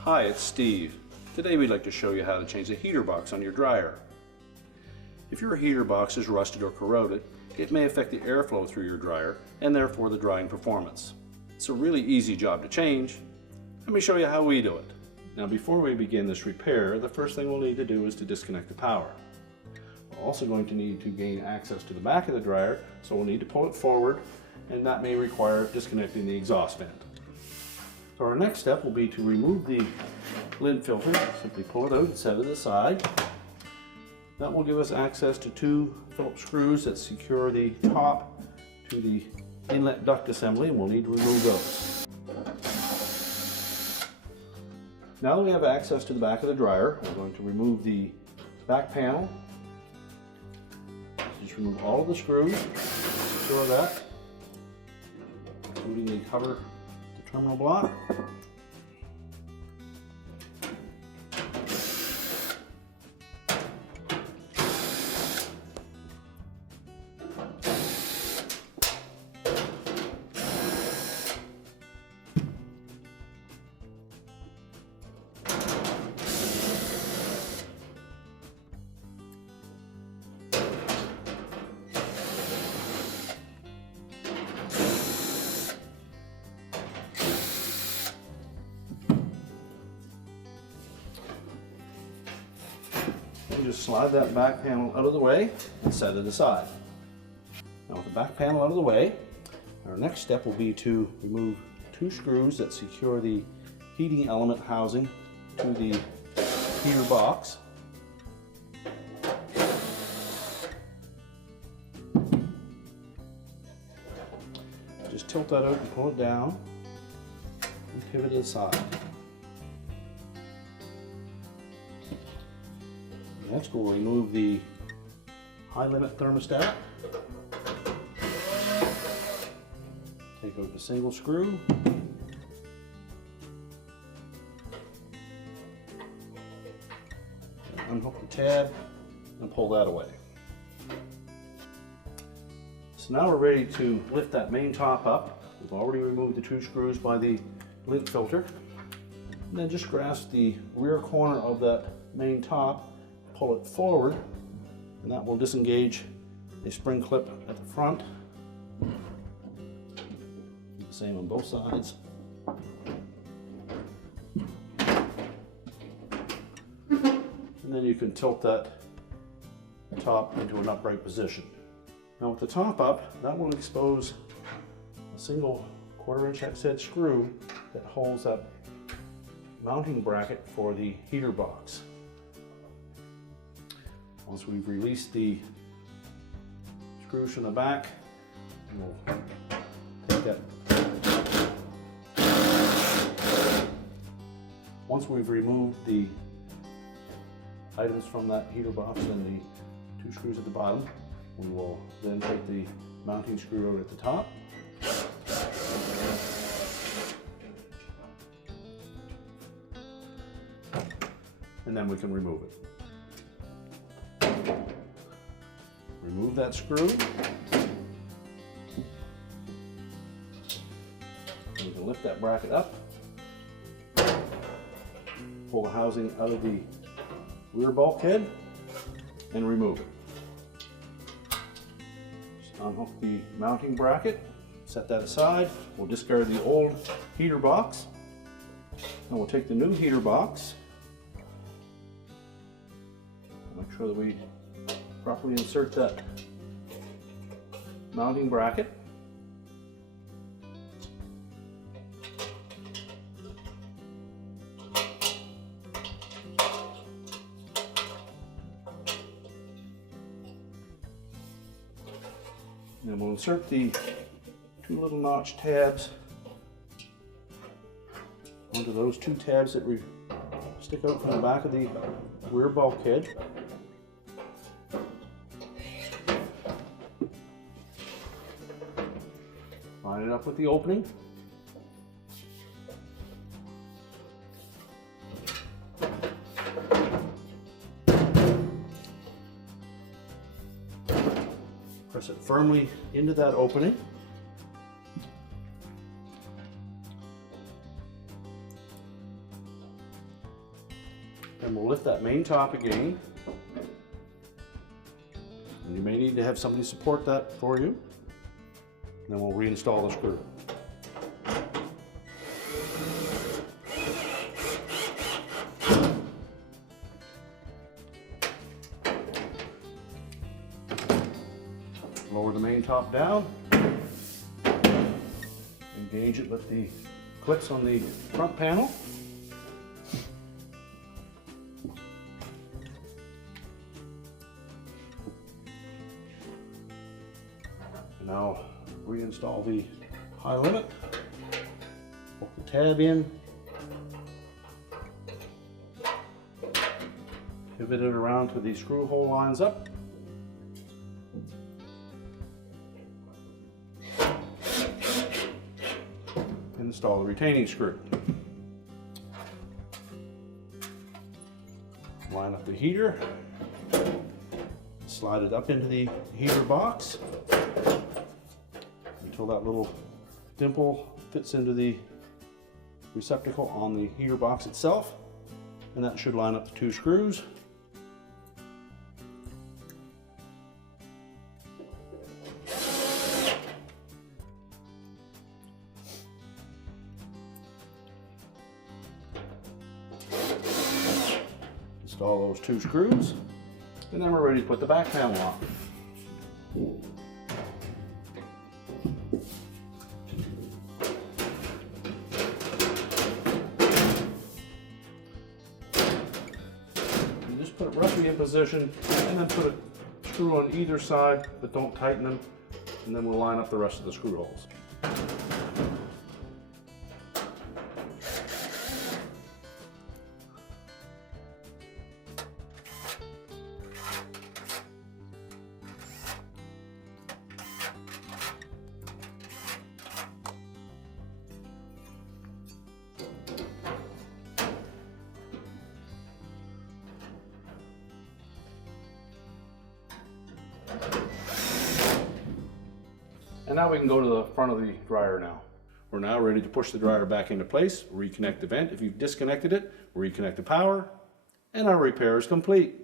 Hi, it's Steve. Today we'd like to show you how to change the heater box on your dryer. If your heater box is rusted or corroded, it may affect the airflow through your dryer and therefore the drying performance. It's a really easy job to change. Let me show you how we do it. Now before we begin this repair, the first thing we'll need to do is to disconnect the power. We're also going to need to gain access to the back of the dryer, so we'll need to pull it forward, and that may require disconnecting the exhaust vent. So our next step will be to remove the lid filter. Simply pull it out and set it aside. That will give us access to two Phillips screws that secure the top to the inlet duct assembly, and we'll need to remove those. Now that we have access to the back of the dryer, we're going to remove the back panel. Just remove all of the screws, secure that, including the cover, the terminal block. Just slide that back panel out of the way and set it aside. Now with the back panel out of the way, our next step will be to remove two screws that secure the heating element housing to the heater box. Just tilt that out and pull it down and pivot it aside. Next, we'll remove the high limit thermostat. Take out the single screw. Unhook the tab and pull that away. So now we're ready to lift that main top up. We've already removed the two screws by the lid filter. And then just grasp the rear corner of that main top, pull it forward, and that will disengage a spring clip at the front. Do the same on both sides. And then you can tilt that top into an upright position. Now with the top up, that will expose a single 1/4 inch hex head screw that holds that mounting bracket for the heater box. Once we've released the screws from the back, we'll take that. Once we've removed the items from that heater box and the two screws at the bottom, we will then take the mounting screw out at the top. And then we can remove it. Remove that screw. And we can lift that bracket up. Pull the housing out of the rear bulkhead and remove it. Just unhook the mounting bracket, set that aside. We'll discard the old heater box. And we'll take the new heater box. Make sure that we properly insert that mounting bracket. And we'll insert the two little notch tabs onto those two tabs that stick out from the back of the rear bulkhead. Line it up with the opening. press it firmly into that opening. And we'll lift that main top again. And you may need to have somebody support that for you. And then we'll reinstall the screw. Lower the main top down. Engage it with the clips on the front panel. Now reinstall the high limit, hook the tab in, pivot it around to the screw hole lines up, install the retaining screw. Line up the heater, slide it up into the heater box until that little dimple fits into the receptacle on the heater box itself, and that should line up the two screws. Install those two screws, and then we're ready to put the back panel on. Put it roughly in position, and then put a screw on either side, but don't tighten them, and then we'll line up the rest of the screw holes. And now we can go to the front of the dryer now. We're now ready to push the dryer back into place, reconnect the vent if you've disconnected it, reconnect the power, and our repair is complete.